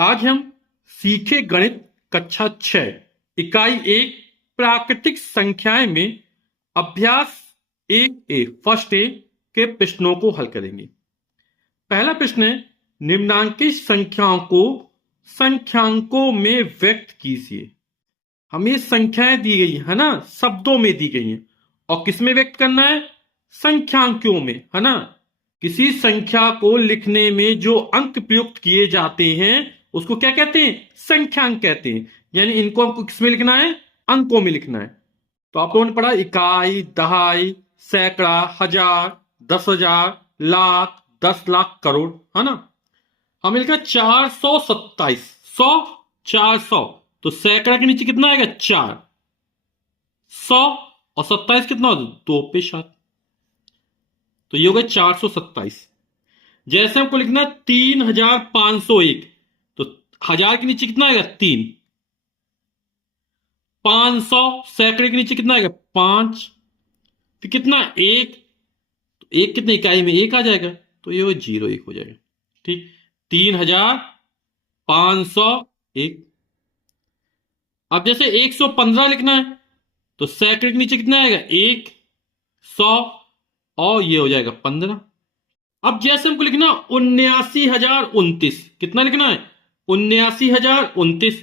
आज हम सीखे गणित कक्षा 6 इकाई 1 प्राकृतिक संख्याएं में अभ्यास 1A फर्स्ट ए के प्रश्नों को हल करेंगे। पहला प्रश्न है, निम्नांकित संख्याओं को संख्यांकों में व्यक्त कीजिए। हमें संख्याएं दी गई है ना, शब्दों में दी गई हैं और किस में व्यक्त करना है? संख्यांकों में, है ना। किसी संख्या को लिखने में जो अंक प्रयुक्त किए जाते हैं उसको क्या कहते हैं? संख्यांक कहते हैं। यानी इनको हमको किस में लिखना है? अंकों में लिखना है। तो आप लोगों ने पढ़ा इकाई, दहाई, सैकड़ा, हजार, 10,000, लाख, 10 लाख, करोड़, है ना। हमें लिखा 427, 100, 400, तो सैकड़ा के नीचे कितना आएगा? 4, 100 और 27 कितना होगा? 2 पे 7, तो ये हो गया 427। जैसे हमको लिखना 3,501, तो हजार के नीचे कितना आएगा? 3, 500 सैकड़े के नीचे कितना आएगा? 5, फिर कितना? 1, तो 1 कितनी इकाई में? 1 आ जाएगा, तो ये 0,1 हो जाएगा। ठीक, 3,501। अब जैसे 115 लिखना है तो सैकड़े के नीचे कितना आएगा? 1, 100 और ये हो जाएगा 15। अब जैसे हमको लिखना 79,029, कितना लिखना है? 79,029,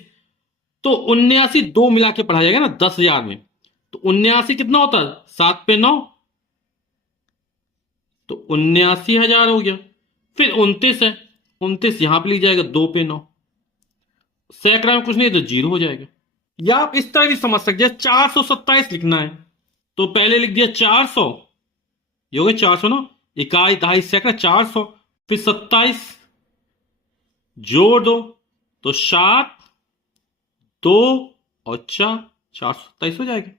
तो 79 दो मिला के पढ़ा जाएगा ना 10,000 में, तो 79 कितना होता है? 7 पे 9, तो 79,000 हो गया। फिर 29 है, 29 यहां पे लिख जाएगा 2 पे 9, सैकड़ा में कुछ नहीं तो 0 हो जाएगा। या आप इस तरह भी समझ सकते हैं, 427 लिखना है तो पहले लिख दिया 400, ये हो गया 400 ना, इकाई, दहाई, सैकड़ा, 400, फिर 27 जोड़ दो तो 7, 2 और 4, 427 हो जाएगा।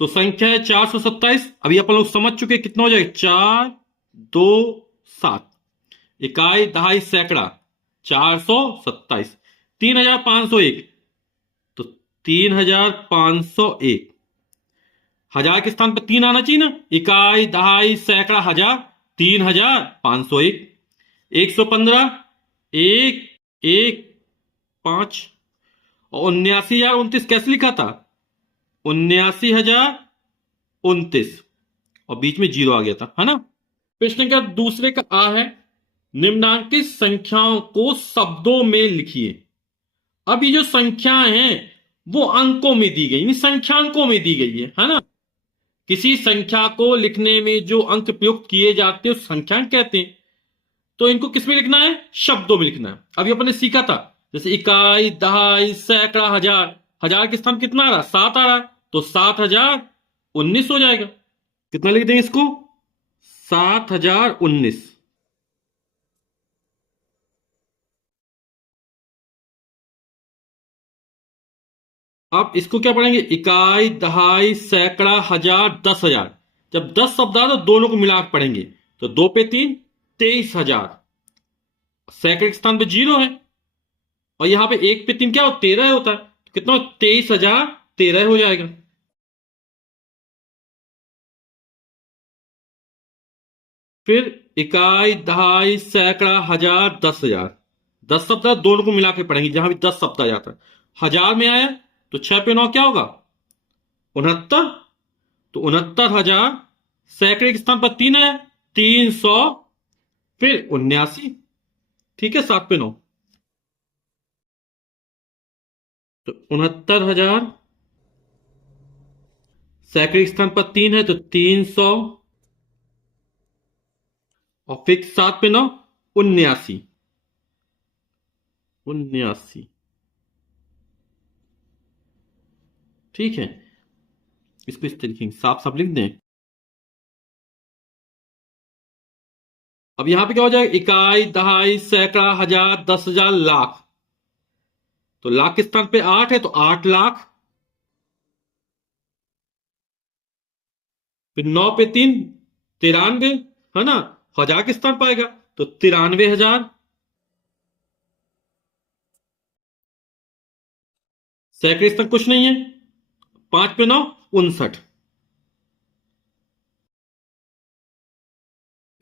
तो संख्या है 427। अभी अपन लोग समझ चुके कितना हो जाएगा? 4, 2, 7, इकाई, दहाई, सैकड़ा, 427। 3,501, तो 3,501, हजार के स्थान पर 3 आना चाहिए ना, इकाई, दहाई, सैकड़ा, हजार, 3,501। 115, 1, 1, 5 और 79,029 कैसे लिखा था? 79,029 और बीच में 0 आ गया था, है ना। प्रश्न का दूसरे का आ है, निम्नांकित संख्याओं को शब्दों में लिखिए। अब ये जो संख्याएं हैं वो अंकों में दी गई, संख्यांकों में दी गई है ना। किसी संख्या को लिखने में जो अंक प्रयुक्त किए जाते हैं संख्यांक कहते हैं। तो इनको किस में लिखना है? शब्दों में लिखना है। अभी अपन ने सीखा था जैसे इकाई, दहाई, सैकड़ा, हजार, हजार के स्थान कितना आ रहा? 7 आ रहा, तो 7,019 हो जाएगा। कितना लिख देंगे इसको? 7,019। अब इसको क्या पढ़ेंगे? इकाई, दहाई, सैकड़ा, हजार, 10,000। जब 10 शब्द आ तो दोनों को मिलाकर पढ़ेंगे, तो 2 पे 3, 23,000। सैकड़े के स्थान पे 0 है और यहां पे 1 पे 3 क्या हो? 13 होता है, तो कितना? 23,013 हो जाएगा। फिर इकाई, दहाई, सैकड़ा, हजार, 10,000। 10 शब्द दोनों को मिला के पढ़ेंगे, जहां भी 10 शब्द आ जाता है। हजार में आया तो 6 पे 9 क्या होगा? 69, तो 69,000। सैकड़े के स्थान पर 3 है, 300, फिर 79। ठीक है, 7 पे 9, तो 69,000। सैकड़े के स्थान पर 3 है तो 300 और फिर 7 पे 9, 79, 79। ठीक है, इसको इस तरीके से साफ साफ लिख दें। अब यहां पे क्या हो जाएगा? इकाई, दहाई, सैकड़ा, हजार, 10,000, लाख, तो लाख के स्थान पे 8 है तो 8 लाख। फिर 9 पे 3, 93, है ना। हजार के स्थान पाएगा तो 93,000। सैकड़े स्थान कुछ नहीं है, 5 पे 9, 59।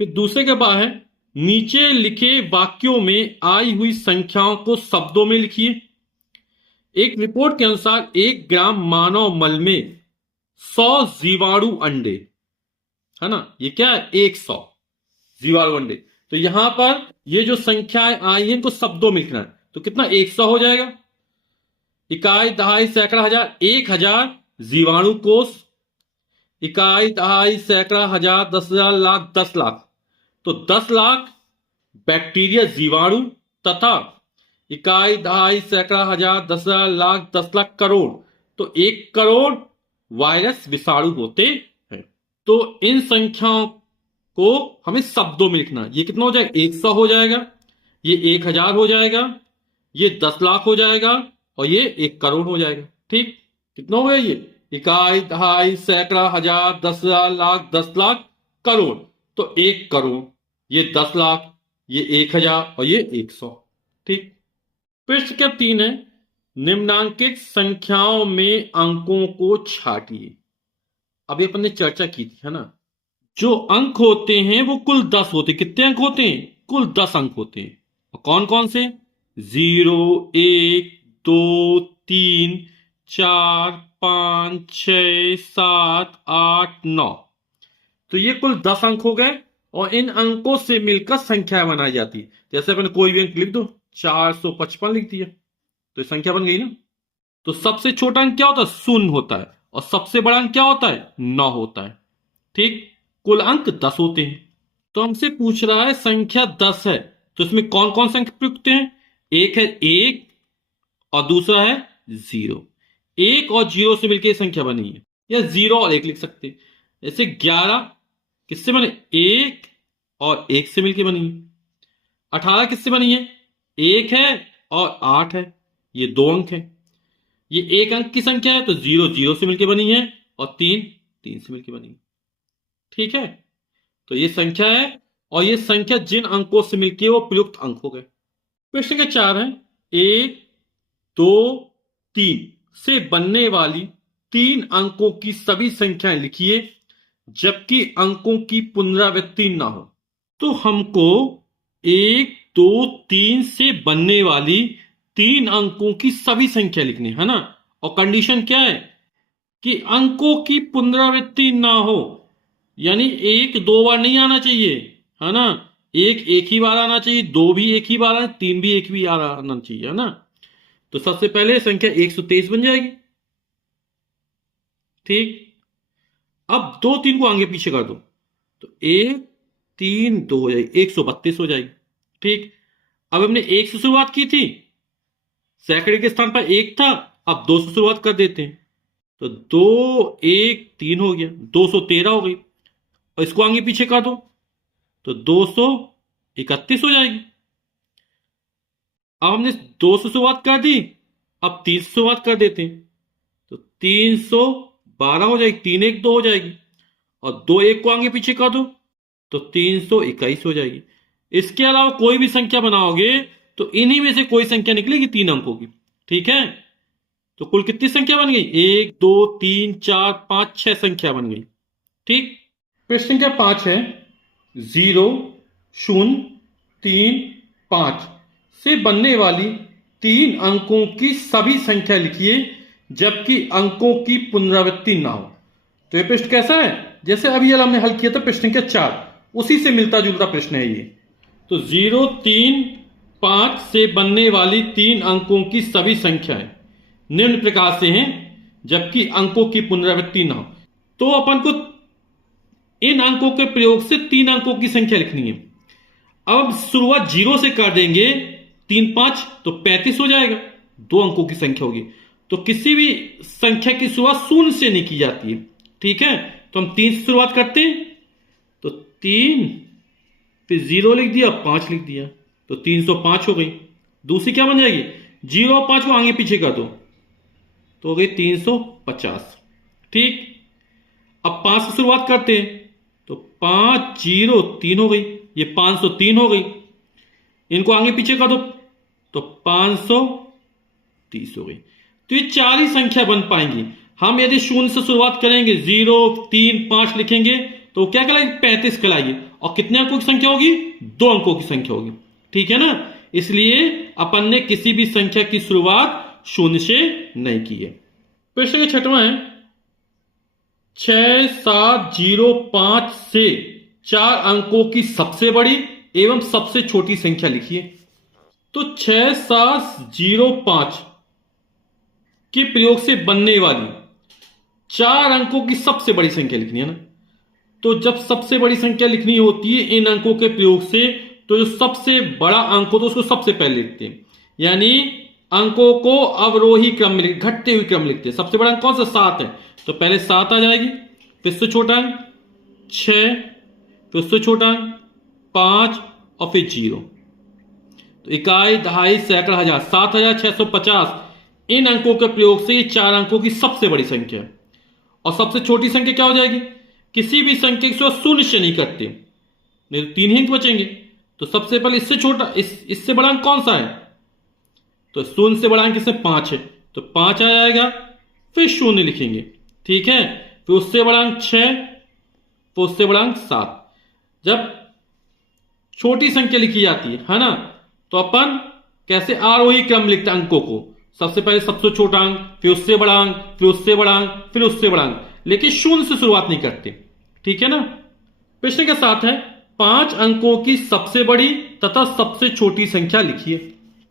फिर दूसरे के बाद है नीचे लिखे वाक्यों में आई हुई संख्याओं को शब्दों में लिखिए। एक रिपोर्ट के अनुसार 1 ग्राम मानव मल में 100 जीवाणु अंडे, है ना, ये क्या है, 100 जीवाणु अंडे। तो यहां पर ये जो संख्याएं आई हैं इनको शब्दों में लिखना है। तो कितना, 100 हो जाएगा, इकाई, दहाई, सैकड़ा, हजार, 1000 जीवाणु कोष, इकाई, दहाई, सैकड़ा, हजार, 10,000, लाख, 10 लाख। तो 10 लाख बैक्टीरिया जीवाणु तथा इकाई, दहाई, सैकड़ा, हजार, 10,000, लाख, 10 लाख, करोड़। तो 1 करोड़ वायरस विषाणु होते हैं। तो इन संख्याओं को हमें शब्दों में लिखना। ये कितना हो जाएगा, 100 हो जाएगा, ये 1000 हो जाएगा, ये 10 लाख हो जाएगा और ये 1 करोड़ हो जाएगा। ठीक, कितना हो गया, ये इकाई, दहाई, सैकड़ा, हजार, 10,000, लाख, 10 लाख, करोड़। तो 1 करोड़, ये 10 लाख, ये 1000 और ये 100। ठीक, पृष्ठ के 3 है, निम्नांकित संख्याओं में अंकों को छाटिए। अभी अपन ने चर्चा की थी, है ना, जो अंक होते हैं वो कुल 10 होते हैं। कितने अंक होते हैं, कुल 10 अंक होते हैं। और कौन कौन से, 0, 1, 2, 3, 4, 5, 6, 7, 8, 9। तो ये कुल 10 अंक हो गए और इन अंकों से मिलकर संख्या बनाई जाती है। जैसे अपन कोई भी अंक लिख दो, 455 लिख दिया, तो संख्या बन गई ना। तो सबसे छोटा अंक क्या होता है, 0 होता है, और सबसे बड़ा अंक क्या होता है, 9 होता है। ठीक, कुल अंक 10 होते हैं। तो हमसे पूछ रहा है संख्या 10 है, तो इसमें कौन कौन से अंक प्रयुक्त हैं। एक है 1 और दूसरा है 0। 1 और 0 से मिलकर संख्या बनी है, या 0 और 1 लिख सकते हैं। जैसे 11 किससे बने, 1 और 1 से मिलकर बनी है। 18 किससे बनी है, 1 है और 8 है, ये 2 अंक है। ये 1 अंक की संख्या है, तो 0 0 से मिलकर बनी है और 3 3 से मिलकर बनी है। ठीक है, तो ये संख्या है और ये संख्या जिन अंकों से मिलकर वो प्रयुक्त अंक हो गए। प्रश्न के 4 है, 1, 2, 3 से बनने वाली 3 अंकों की सभी संख्याएं लिखिए जबकि अंकों की पुनरावृत्ति ना हो। तो हमको 1, 2, 3 से बनने वाली 3 अंकों की सभी संख्या लिखनी है ना। और कंडीशन क्या है कि अंकों की पुनरावृत्ति ना हो, यानी 1 2 बार नहीं आना चाहिए, है ना। 1 एक ही बार आना चाहिए, 2 भी एक ही बार आना, 3 भी एक ही बार आना चाहिए, है ना। तो सबसे पहले संख्या 123 बन जाएगी। ठीक, अब 2 3 को आगे पीछे कर दो, तो 1 3 2 हो जाएगी, 132 हो जाएगी। ठीक, अब हमने 1 से शुरुआत की थी, सैकड़े के स्थान पर 1 था, अब 2 से शुरुआत कर देते हैं, तो 2 1 3 हो गया, 213 हो गई। और इसको आगे पीछे कर दो तो 231 हो जाएगी। अब हमने 2 से शुरुआत कर दी, अब 3 से शुरुआत कर देते हैं, तो 312 हो जाएगी, 3 1 2 हो जाएगी। और 2 1 को आगे पीछे कर दो तो 321 हो जाएगी। इसके अलावा कोई भी संख्या बनाओगे तो इन्हीं में से कोई संख्या निकलेगी 3 अंकों की। ठीक है, तो कुल कितनी संख्या बन गई, 1 2 3 4 5 6 संख्या बन गई। ठीक, प्रश्न संख्या 5 है, 0 0 3 5 से बनने वाली 3 अंकों की सभी संख्या लिखिए जबकि अंकों की पुनरावृत्ति ना हो। तो ये प्रश्न कैसा है, जैसे अभी हमने हल किया था प्रश्न संख्या 4, उसी से मिलता जुलता प्रश्न है ये। तो 0 3 5 से बनने वाली 3 अंकों की सभी संख्याएं निम्न प्रकार से हैं जबकि अंकों की पुनरावृत्ति ना हो। तो अपन को इन अंकों के प्रयोग से 3 अंकों की संख्या लिखनी है। अब शुरुआत 0 से कर देंगे, 3 5 तो 35 हो जाएगा, 2 अंकों की संख्या होगी। तो किसी भी संख्या की शुरुआत 0 से नहीं की जाती है। ठीक है, तो हम 3 से शुरुआत करते हैं, तो 3 फिर 0 लिख दिया, 5 लिख दिया, तो 305 हो गई। दूसरी क्या बन जाएगी, 0 और 5 को आगे पीछे कर दो तो हो गई 350। ठीक, अब 5 से शुरुआत करते हैं, तो 5 0 3 हो गई, ये 503 हो गई। इनको आगे पीछे कर दो तो 530 हो गई। तो ये 4 ही संख्या बन पाएंगी। हम यदि 0 से शुरुआत करेंगे, 0 3 5 लिखेंगे तो क्या कहलाएगी, 35 कहलाएगी। और कितने अंकों की संख्या होगी? 2 अंकों की संख्या होगी। ठीक है ना? इसलिए अपन ने किसी भी संख्या की शुरुआत शून्य से नहीं की है। प्रश्न का 6वां है 6705 से 4 अंकों की सबसे बड़ी एवं सबसे छोटी संख्या लिखिए। तो 6705 के प्रयोग से बनने वाली 4 अंकों की सबसे बड़ी संख्या लिखनी है ना। तो जब सबसे बड़ी संख्या लिखनी होती है इन अंकों के प्रयोग से, तो जो सबसे बड़ा अंक हो तो उसको सबसे पहले लिखते हैं, यानी अंकों को अवरोही क्रम में, घटते हुए क्रम में लिखते हैं। सबसे बड़ा अंक कौन सा? 7 है, तो पहले 7 आ जाएगी, फिर उससे छोटा अंक 6, फिर उससे छोटा अंक 5 और फिर 0। तो इकाई, दहाई, सैकड़ा, हजार, 7650 इन अंकों के प्रयोग से ये 4 अंकों की सबसे बड़ी संख्या है। और सबसे छोटी संख्या क्या हो जाएगी? किसी भी संख्या की शुरुआत शून्य से नहीं करते, नहीं तो 3 ही अंक बचेंगे। तो सबसे पहले इससे छोटा, इससे बड़ा अंक कौन सा है? तो शून्य से बड़ा अंक इसमें 5 है, तो 5 आ जाएगा, फिर शून्य लिखेंगे। ठीक है, फिर उससे बड़ा अंक 6, फिर उससे बड़ा अंक 7। जब छोटी संख्या लिखी जाती है ना, तो अपन कैसे आरोही क्रम लिखते हैं अंकों को। सबसे पहले सबसे छोटा अंक, फिर उससे बड़ा अंक, फिर उससे बड़ा अंक, फिर उससे बड़ा अंक, लेकिन शून्य से शुरुआत नहीं करते। ठीक है ना? प्रश्न का 7 है 5 अंकों की सबसे बड़ी तथा सबसे छोटी संख्या लिखिए।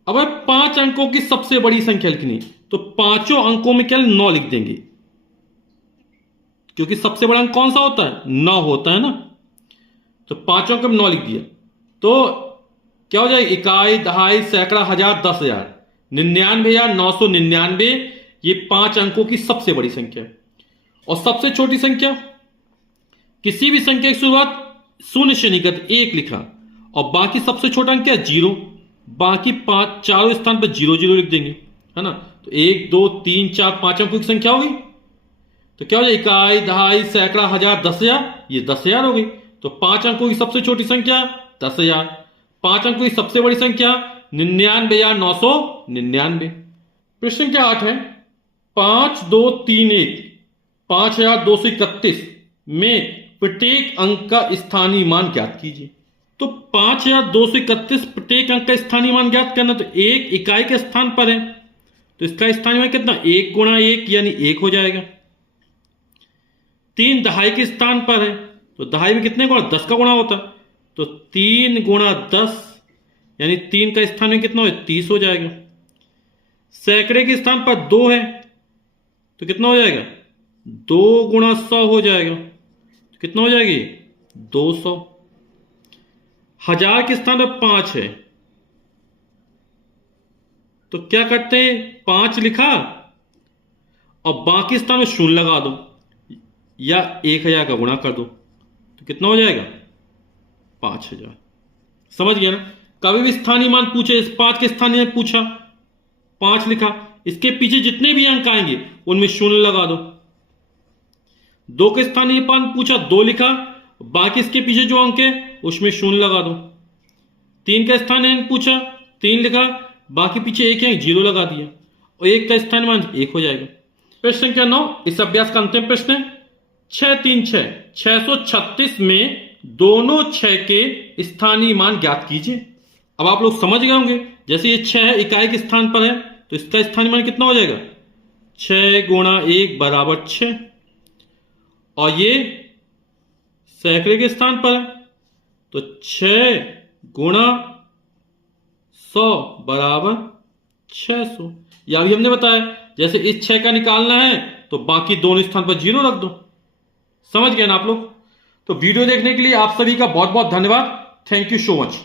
अब 5 अंकों की सबसे बड़ी संख्या लिखनी, तो पांचों अंकों में केवल 9 लिख देंगे, क्योंकि सबसे बड़ा अंक कौन सा होता है? 9 होता है ना। तो पांचों अंक में 9 लिख दिया, तो क्या हो जाएगा? इकाई, दहाई, सैकड़ा, हजार, 10,000, 99,999 ये 5 अंकों की सबसे बड़ी संख्या है। और सबसे छोटी संख्या, किसी भी संख्या की शुरुआत शून्य से नहीं करते, 1 लिखा, और बाकी सबसे छोटा अंक क्या? 0। बाकी 5 चारों स्थान पर 0 0 लिख देंगे, है ना। तो 1 2 3 4 5 अंकों की संख्या होगी। तो क्या हो जाए? इकाई, दहाई, सैकड़ा, हजार, 10,000, ये 10,000 हो गई। तो 5 अंकों की सबसे छोटी संख्या 10,000, 5 अंकों की सबसे बड़ी संख्या 99,999। प्रश्न क्या 8 है 5231 5231 में प्रत्येक अंक का स्थानीय मान ज्ञात कीजिए। तो 5231 प्रत्येक अंक का स्थानीय मान ज्ञात करना, तो 1 इकाई के स्थान पर है, तो इसका स्थानीय मान कितना? 1 गुणा 1 यानी 1 हो जाएगा। 3 दहाई के स्थान पर है, तो दहाई में कितने गुणा? 10 का गुणा होता है, तो 3 गुणा 10 यानी 3 का स्थानीय कितना हो? 30 हो जाएगा। सैकड़े के स्थान पर 2 है, तो कितना हो जाएगा? 2 गुणा 100 हो जाएगा, तो कितना हो जाएगी? 200। हजार के स्थान पर 5 है, तो क्या करते हैं? 5 लिखा और बाकी स्थान में 0 लगा दो या 1000 का गुणा कर दो, तो कितना हो जाएगा? 5000। समझ गया ना? कभी भी स्थानीय मान पूछे, इस 5 के स्थानीय मान पूछा, 5 लिखा, इसके पीछे जितने भी अंक आएंगे उनमें 0 लगा दो। 2 के स्थानीय मान पूछा, 2 लिखा, बाकी इसके पीछे जो अंक है उसमें 0 लगा दो। 3 का स्थानीय मान पूछा, 3 लिखा, बाकी पीछे 1 है, 0 लगा दिया, और 1 का स्थानीय मान 1 हो जाएगा। प्रश्न संख्या 9 इस अभ्यास का अंतिम प्रश्न है 636 636 में दोनों 6 के स्थानीय मान ज्ञात कीजिए। अब आप लोग समझ गए होंगे, जैसे ये 6 है, इकाई के स्थान पर है, तो इसका स्थानीय मान कितना हो जाएगा? 6 गुणा 1 बराबर 6, और ये सैकड़े के स्थान पर है, तो 6 गुणा 100 बराबर 600। या अभी हमने बताया, जैसे इस 6 का निकालना है तो बाकी दोनों स्थान पर 0 रख दो। समझ गए ना आप लोग? तो वीडियो देखने के लिए आप सभी का बहुत बहुत धन्यवाद। Thank you so much.